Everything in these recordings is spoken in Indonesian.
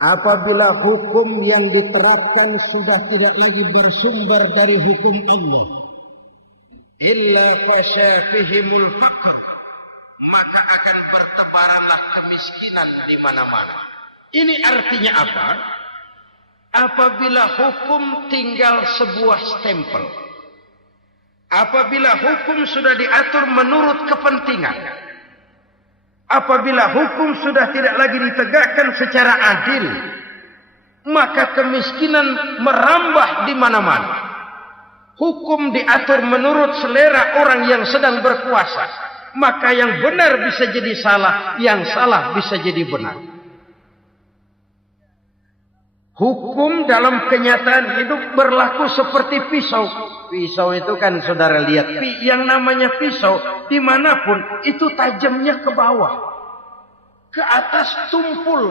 Apabila hukum yang diterapkan sudah tidak lagi bersumber dari hukum Allah, illa fasyafihimul faqr, maka akan bertebaranlah kemiskinan di mana-mana. Ini artinya apa? Apabila hukum tinggal sebuah stempel, apabila hukum sudah diatur menurut kepentingan, apabila hukum sudah tidak lagi ditegakkan secara adil, maka kemiskinan merambah di mana-mana. Hukum diatur menurut selera orang yang sedang berkuasa, maka yang benar bisa jadi salah, yang salah bisa jadi benar. Hukum dalam kenyataan hidup berlaku seperti pisau. Pisau itu kan saudara lihat, yang namanya pisau dimanapun itu tajamnya ke bawah, ke atas tumpul.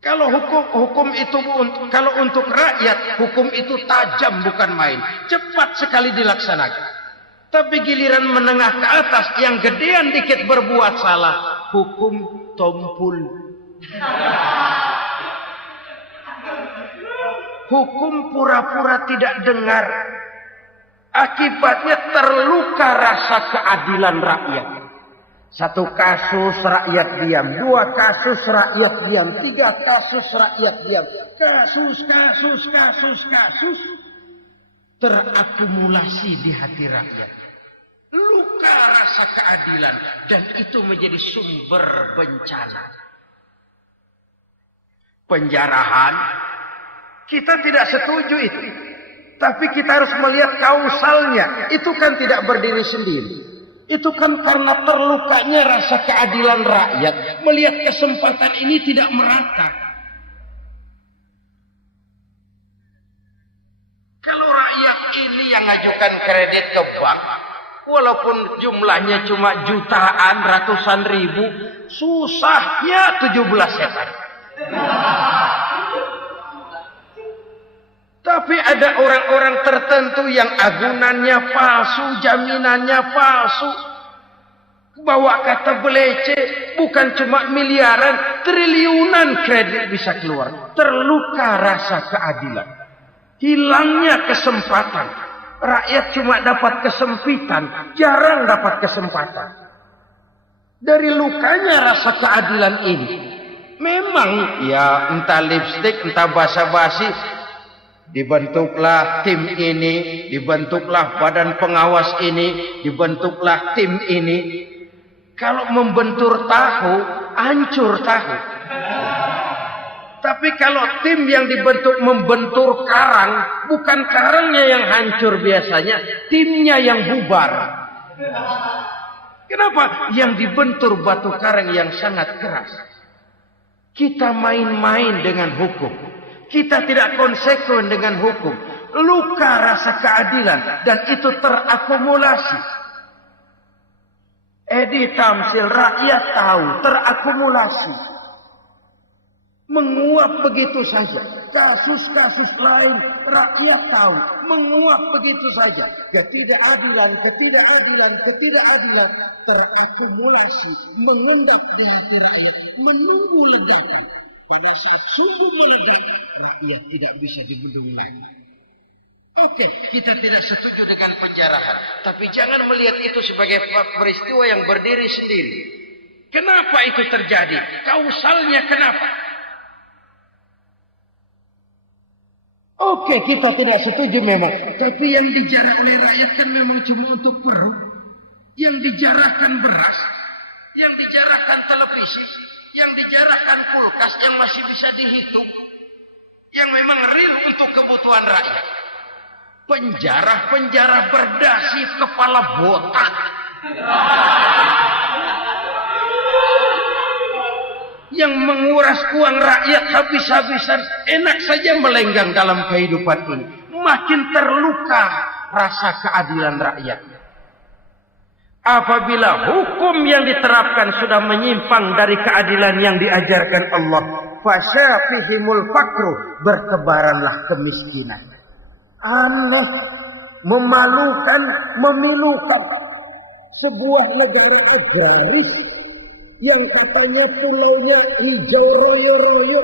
Kalau hukum itu kalau untuk rakyat, hukum itu tajam bukan main, cepat sekali dilaksanakan. Tapi giliran menengah ke atas yang gedean dikit berbuat salah, hukum tumpul. Hukum pura-pura tidak dengar. Akibatnya terluka rasa keadilan rakyat. Satu kasus rakyat diam, dua kasus rakyat diam, tiga kasus rakyat diam. Kasus terakumulasi di hati rakyat. Luka rasa keadilan dan itu menjadi sumber bencana. Penjarahan, kita tidak setuju itu. Tapi kita harus melihat kausalnya. Itu kan tidak berdiri sendiri. Itu kan karena terlukanya rasa keadilan rakyat. Melihat kesempatan ini tidak merata. Kalau rakyat ini yang ngajukan kredit ke bank, walaupun jumlahnya cuma jutaan, ratusan ribu, susahnya 17 setan. Tapi ada orang-orang tertentu yang agunannya palsu, jaminannya palsu. Bawa kata belece, bukan cuma miliaran, triliunan kredit bisa keluar. Terluka rasa keadilan. Hilangnya kesempatan. Rakyat cuma dapat kesempitan, jarang dapat kesempatan. Dari lukanya rasa keadilan ini, memang ya entah lipstik, entah basa-basi, dibentuklah tim ini, dibentuklah badan pengawas ini, dibentuklah tim ini. Kalau membentur tahu, hancur tahu. Tapi kalau tim yang dibentuk membentur karang, bukan karangnya yang hancur biasanya, timnya yang bubar. Kenapa? Yang dibentur batu karang yang sangat keras. Kita main-main dengan hukum. Kita tidak konsekuen dengan hukum. Luka rasa keadilan. Dan itu terakumulasi. Edi tamsil rakyat tahu. Terakumulasi. Menguap begitu saja. Kasus-kasus lain rakyat tahu. Menguap begitu saja. Ketidakadilan. Terakumulasi. Mengendap di hati rakyat. Menunggu ledakan. Pada saat suhu meledak, rakyat tidak bisa dibendung lagi. Oke, kita tidak setuju dengan penjarahan. Tapi jangan melihat itu sebagai peristiwa yang berdiri sendiri. Kenapa itu terjadi? Kausalnya kenapa? Oke, kita tidak setuju memang. Tapi yang dijarah oleh rakyat kan memang cuma untuk perut. Yang dijarahkan beras. Yang dijarahkan televisi. Yang dijarahkan kulkas yang masih bisa dihitung, yang memang real untuk kebutuhan rakyat. Penjara berdasi kepala botak, yang menguras uang rakyat habis-habisan, enak saja melenggang dalam kehidupan ini. Makin terluka rasa keadilan rakyat. Apabila hukum yang diterapkan sudah menyimpang dari keadilan yang diajarkan Allah, fasyafihimul faqru, bertebaranlah kemiskinan. Aneh, memalukan, memilukan. Sebuah negara agraris yang katanya pulaunya hijau royo-royo,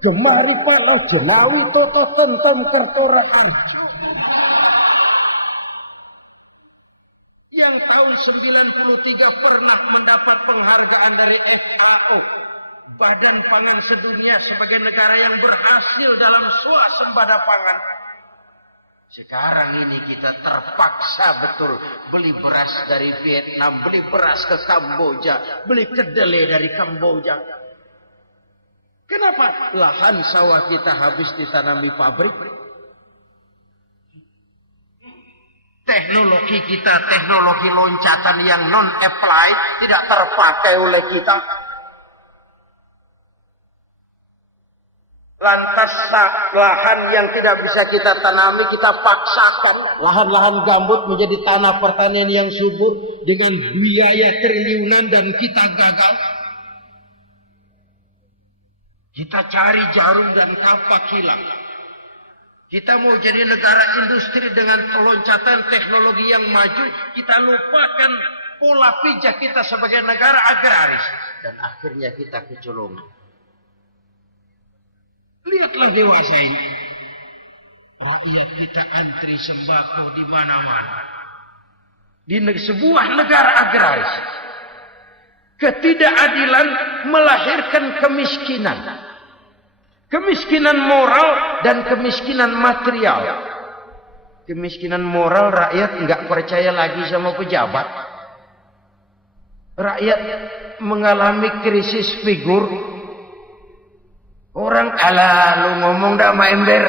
gemari pala jelawi toto tentom kertora anjo. Yang tahun 93 pernah mendapat penghargaan dari FAO, Badan Pangan Sedunia, sebagai negara yang berhasil dalam swasembada pangan. Sekarang ini kita terpaksa betul beli beras dari Vietnam, beli beras ke Kamboja, beli kedelai dari Kamboja. Kenapa? Lahan sawah kita habis ditanami pabrik. Teknologi kita, teknologi loncatan yang non-applied, tidak terpakai oleh kita. Lantas lahan yang tidak bisa kita tanami, kita paksakan. Lahan-lahan gambut menjadi tanah pertanian yang subur dengan biaya triliunan dan kita gagal. Kita cari jarum dan kapak hilang. Kita mau jadi negara industri dengan loncatan teknologi yang maju, kita lupakan pola pijak kita sebagai negara agraris. Dan akhirnya kita kecolongan. Lihatlah dewasa ini. Rakyat kita antri sembako di mana-mana. Di sebuah negara agraris. Ketidakadilan melahirkan kemiskinan. Kemiskinan moral dan kemiskinan material. Kemiskinan moral, rakyat nggak percaya lagi sama pejabat. Rakyat mengalami krisis figur. Orang ala lu ngomong dah sama ember.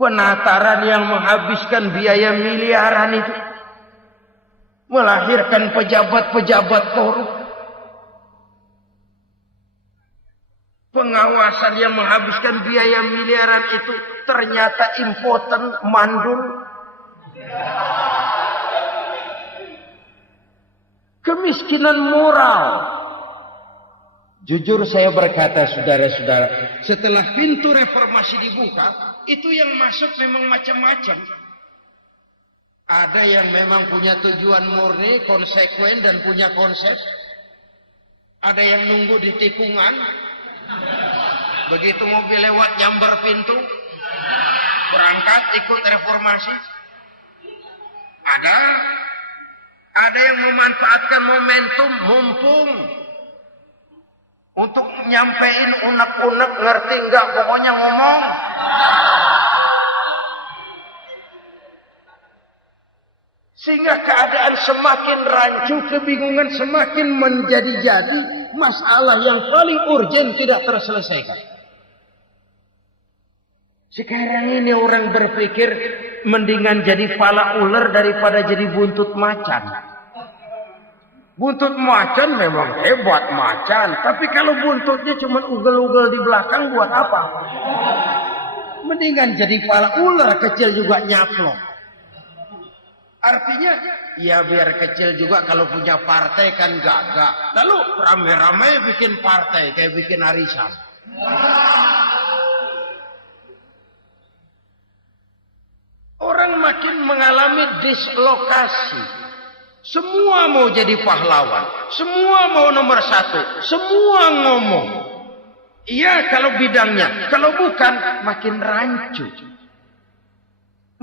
Penataran yang menghabiskan biaya miliaran itu melahirkan pejabat-pejabat korup. Pengawasan yang menghabiskan biaya miliaran itu ternyata impoten, mandul. Kemiskinan moral. Jujur saya berkata, saudara-saudara, setelah pintu reformasi dibuka, itu yang masuk memang macam-macam. Ada yang memang punya tujuan murni, konsekuen dan punya konsep. Ada yang nunggu di tikungan. Begitu mobil lewat nyamber pintu, berangkat ikut reformasi. Ada yang memanfaatkan momentum mumpung untuk nyampein unek-unek, ngerti enggak, pokoknya ngomong. Sehingga keadaan semakin rancu, kebingungan semakin menjadi-jadi, masalah yang paling urgen tidak terselesaikan. Sekarang ini orang berpikir mendingan jadi pala ular daripada jadi buntut macan. Buntut macan memang hebat macan, tapi kalau buntutnya cuma ugel-ugel di belakang buat apa? Mendingan jadi pala ular kecil juga nyaplok. Artinya, ya biar kecil juga kalau punya partai kan gagah. Lalu rame-rame bikin partai kayak bikin arisan. Orang makin mengalami dislokasi. Semua mau jadi pahlawan. Semua mau nomor satu. Semua ngomong. Iya kalau bidangnya. Kalau bukan makin rancu.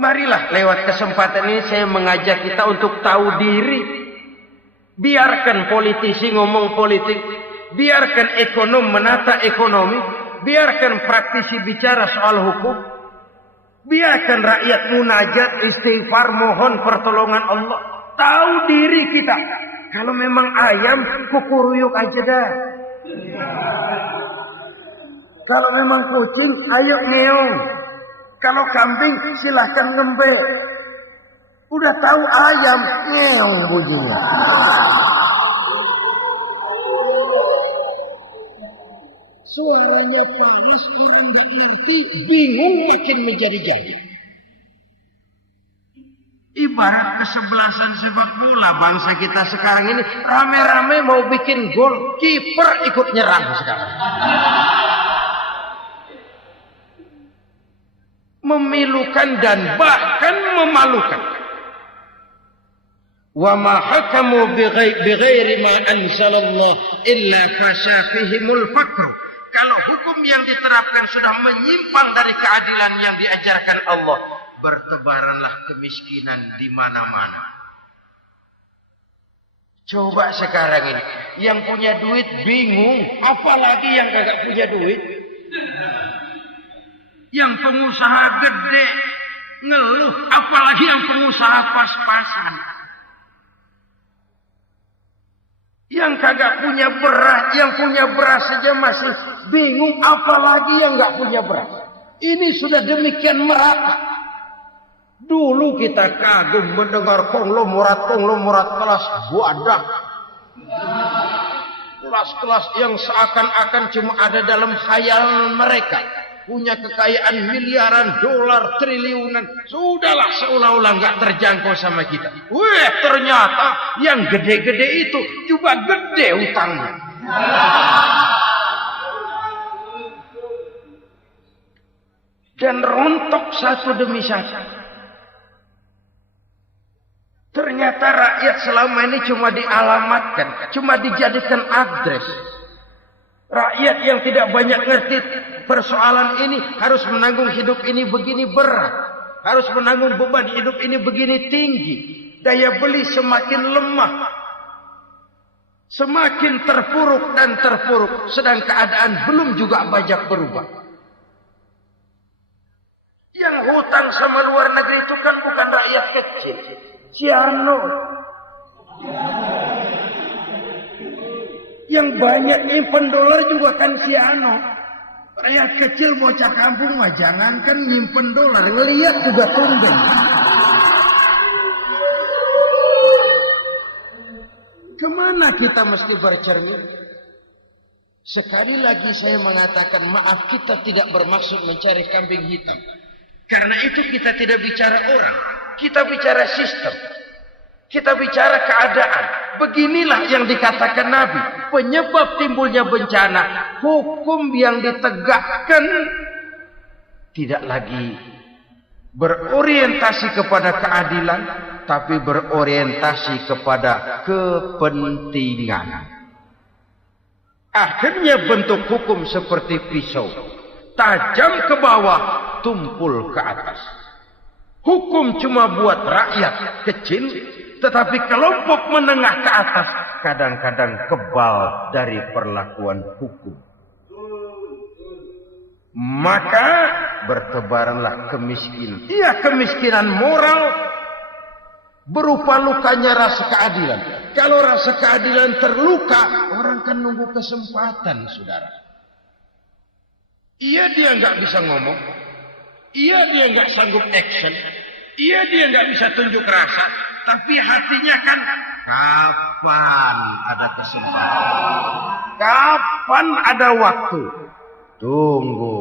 Marilah lewat kesempatan ini saya mengajak kita untuk tahu diri. Biarkan politisi ngomong politik. Biarkan ekonom menata ekonomi. Biarkan praktisi bicara soal hukum. Biarkan rakyat munajat, istighfar, mohon pertolongan Allah. Tahu diri kita. Kalau memang ayam, kukuruyuk aja dah. Kalau memang kucing, ayo ngeong. Kalau kambing silahkan ngembek. Udah tahu ayam, ngeong bunyinya. Suaranya panas, orang nggak ngerti, bingung makin menjadi-jadi. Ibarat kesebelasan sepak bola bangsa kita sekarang ini, rame-rame mau bikin gol, kiper ikut nyerang sekarang. memilukan dan bahkan memalukan. Wa ma hakamu bighairi ma anzalallah illa fasha fihimul faqr. Kalau hukum yang diterapkan sudah menyimpang dari keadilan yang diajarkan Allah, bertebaranlah kemiskinan di mana-mana. Coba sekarang ini, yang punya duit bingung, apalagi yang kagak punya duit. Yang pengusaha gede ngeluh, apalagi yang pengusaha pas-pasan. Yang kagak punya beras, yang punya beras saja masih bingung, apalagi yang nggak punya beras. Ini sudah demikian merata. Dulu kita kagum mendengar konglomerat kelas buadak. Kelas-kelas yang seakan-akan cuma ada dalam khayal mereka. Punya kekayaan miliaran dolar, triliunan. Sudahlah, seolah-olah nggak terjangkau sama kita. Wih, ternyata yang gede-gede itu juga gede utangnya. Dan rontok satu demi satu. Ternyata rakyat selama ini cuma dialamatkan, cuma dijadikan address. Rakyat yang tidak banyak ngerti persoalan ini harus menanggung hidup ini begini berat. Harus menanggung beban hidup ini begini tinggi. Daya beli semakin lemah. Semakin terpuruk dan terpuruk. Sedang keadaan belum juga banyak berubah. Yang hutang sama luar negeri itu kan bukan rakyat kecil. Ciano. Yang banyak nyimpen dolar juga kan Ciano. Rakyat kecil bocah kampung mah jangankan nyimpen dolar, ngelihat juga tumben. Kemana kita mesti bercermin? Sekali lagi saya mengatakan maaf, kita tidak bermaksud mencari kambing hitam. Karena itu kita tidak bicara orang, kita bicara sistem. Kita bicara keadaan. Beginilah yang dikatakan Nabi. Penyebab timbulnya bencana. Hukum yang ditegakkan tidak lagi berorientasi kepada keadilan. Tapi berorientasi kepada kepentingan. Akhirnya bentuk hukum seperti pisau. Tajam ke bawah, tumpul ke atas. Hukum cuma buat rakyat kecil. Tetapi kelompok menengah ke atas kadang-kadang kebal dari perlakuan hukum. Maka bertebaranlah kemiskinan. Iya, kemiskinan moral berupa lukanya rasa keadilan. Kalau rasa keadilan terluka, orang kan nunggu kesempatan, saudara. Iya, dia nggak bisa ngomong. Iya, dia nggak sanggup action. Iya, dia nggak bisa tunjuk rasa. Tapi hatinya kan, kapan ada kesempatan? Kapan ada waktu? Tunggu.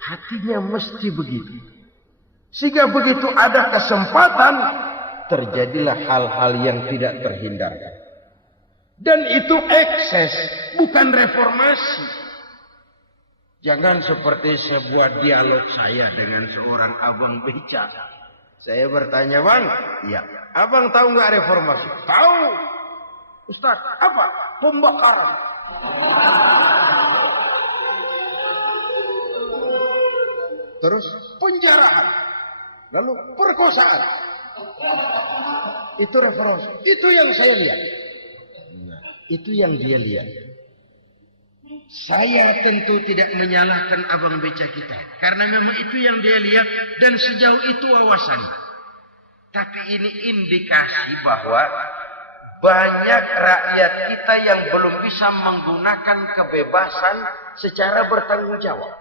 Hatinya mesti begitu. Sehingga begitu ada kesempatan, terjadilah hal-hal yang tidak terhindarkan. Dan itu ekses, bukan reformasi. Jangan seperti sebuah dialog saya dengan seorang abang beca. Saya bertanya, bang, iya. Abang tahu nggak reformasi? Tahu. Ustaz, apa? Pembakaran. Terus penjarahan. Lalu perkosaan. Itu reformasi. Itu yang saya lihat. Nah, itu yang dia lihat. Saya tentu tidak menyalahkan abang beca kita. Karena memang itu yang dia lihat dan sejauh itu wawasannya. Tapi ini indikasi bahwa banyak rakyat kita yang belum bisa menggunakan kebebasan secara bertanggung jawab.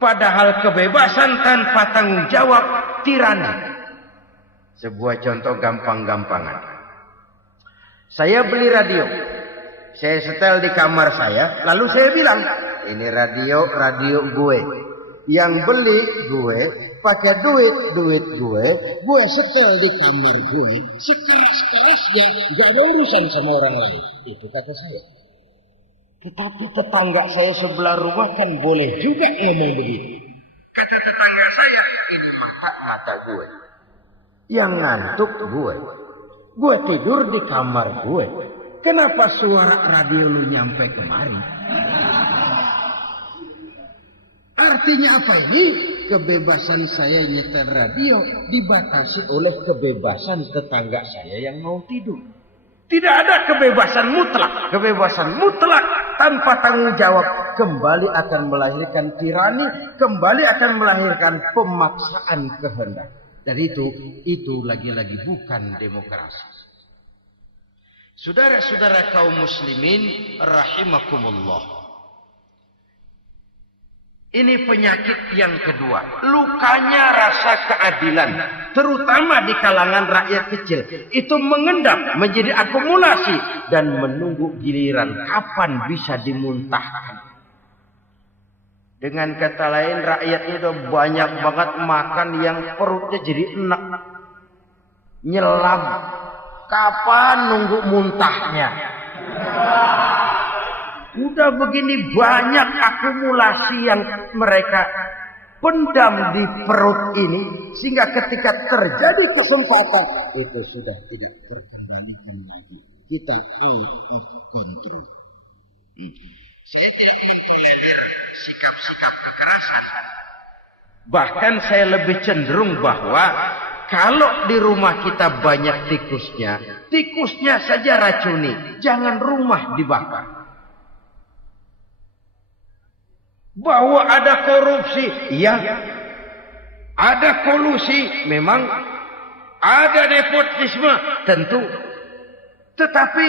Padahal kebebasan tanpa tanggung jawab tirani. Sebuah contoh gampang-gampangan. Saya beli radio. Saya setel di kamar saya. Lalu saya bilang, ini radio gue. Yang beli gue, pakai duit gue setel di kamar gue. Sekeras-kerasnya, gak ada urusan sama orang lain. Itu kata saya. Tetapi tetangga saya sebelah rumah kan boleh juga ngomong begitu. Kata tetangga membuka mata gue. Yang ngantuk gue. Gue tidur di kamar gue. Kenapa suara radio lu nyampe kemari? Artinya apa ini? Kebebasan saya nyetel radio dibatasi oleh kebebasan tetangga saya yang mau tidur. Tidak ada kebebasan mutlak. Kebebasan mutlak tanpa tanggung jawab kembali akan melahirkan tirani, kembali akan melahirkan pemaksaan kehendak. Dan itu lagi-lagi bukan demokrasi. Saudara-saudara kaum muslimin rahimakumullah. Ini penyakit yang kedua. Lukanya rasa keadilan. Terutama di kalangan rakyat kecil. Itu mengendap menjadi akumulasi. Dan menunggu giliran kapan bisa dimuntahkan. Dengan kata lain rakyatnya udah banyak banget makan yang perutnya jadi enak. Nyelam. Kapan nunggu muntahnya? Udah begini banyak akumulasi yang mereka pendam di perut ini. Sehingga ketika terjadi kesempatan. Itu sudah tidak terkendali. Kita kontrol. Saya tidak mentolerir sikap-sikap kekerasan. Bahkan saya lebih cenderung bahwa kalau di rumah kita banyak tikusnya, tikusnya saja racuni, jangan rumah dibakar. Bahwa ada korupsi, ya, ada kolusi, memang ada nepotisme, tentu. Tetapi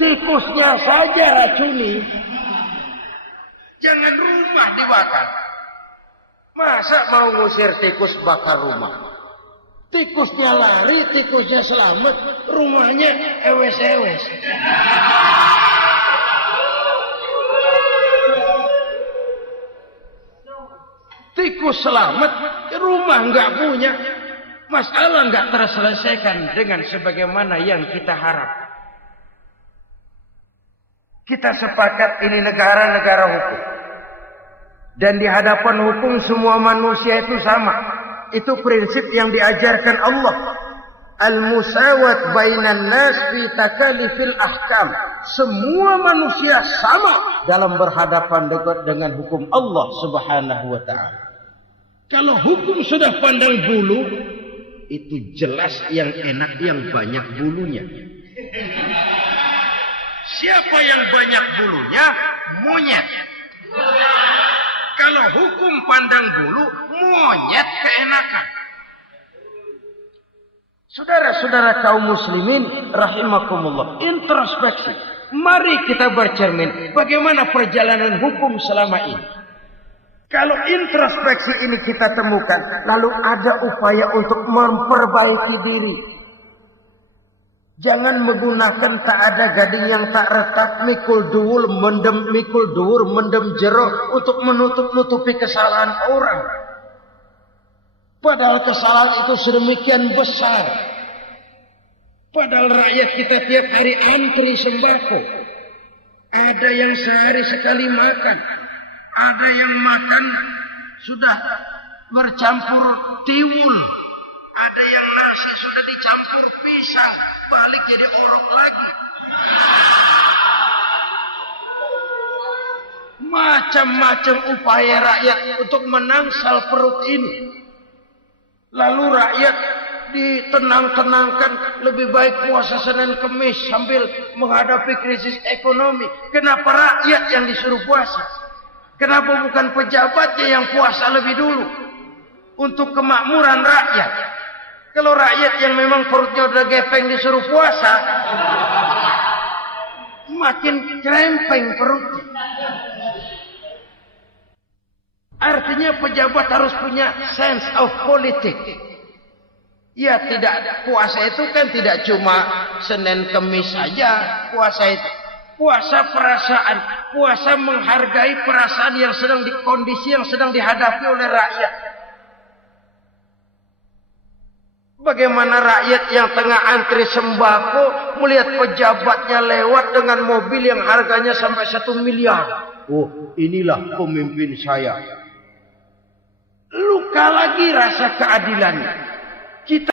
tikusnya saja racuni, jangan rumah dibakar. Masa mau ngusir tikus bakar rumah? Tikusnya lari, tikusnya selamat, rumahnya ewes-ewes. Tikus selamat, rumah nggak punya, masalah nggak terselesaikan dengan sebagaimana yang kita harap. Kita sepakat ini negara hukum. Dan di hadapan hukum semua manusia itu sama. Itu prinsip yang diajarkan Allah. Al-musawat bainan nas fi takalifil ahkam. Semua manusia sama dalam berhadapan dengan hukum Allah Subhanahu wa ta'ala. Kalau hukum sudah pandang bulu, itu jelas yang enak yang banyak bulunya. Siapa yang banyak bulunya? Monyet. Kalau hukum pandang bulu, monyet keenakan. Saudara-saudara kaum muslimin rahimakumullah, introspeksi. Mari kita bercermin bagaimana perjalanan hukum selama ini. Kalau introspeksi ini kita temukan, lalu ada upaya untuk memperbaiki diri. Jangan menggunakan tak ada gading yang tak retak, mikul duwul, mendem jero untuk menutup-nutupi kesalahan orang. Padahal kesalahan itu sedemikian besar. Padahal rakyat kita tiap hari antri sembako. Ada yang sehari sekali makan. Ada yang makan sudah bercampur tiwul. Ada yang nasi sudah dicampur pisang, balik jadi orok lagi. Macam-macam upaya rakyat untuk menangsal perut ini. Lalu rakyat ditenang-tenangkan, lebih baik puasa Senin Kemis sambil menghadapi krisis ekonomi. Kenapa rakyat yang disuruh puasa? Kenapa bukan pejabatnya yang puasa lebih dulu? Untuk kemakmuran rakyat. Kalau rakyat yang memang perutnya udah gepeng disuruh puasa, makin krempeng perutnya. Artinya pejabat harus punya sense of politics. Ya, tidak, puasa itu kan tidak cuma Senin Kemis saja puasa itu. Puasa perasaan, puasa menghargai perasaan yang sedang kondisi yang sedang dihadapi oleh rakyat. Bagaimana rakyat yang tengah antri sembako melihat pejabatnya lewat dengan mobil yang harganya sampai 1 miliar. Oh, inilah pemimpin saya. luka lagi rasa keadilan. Kita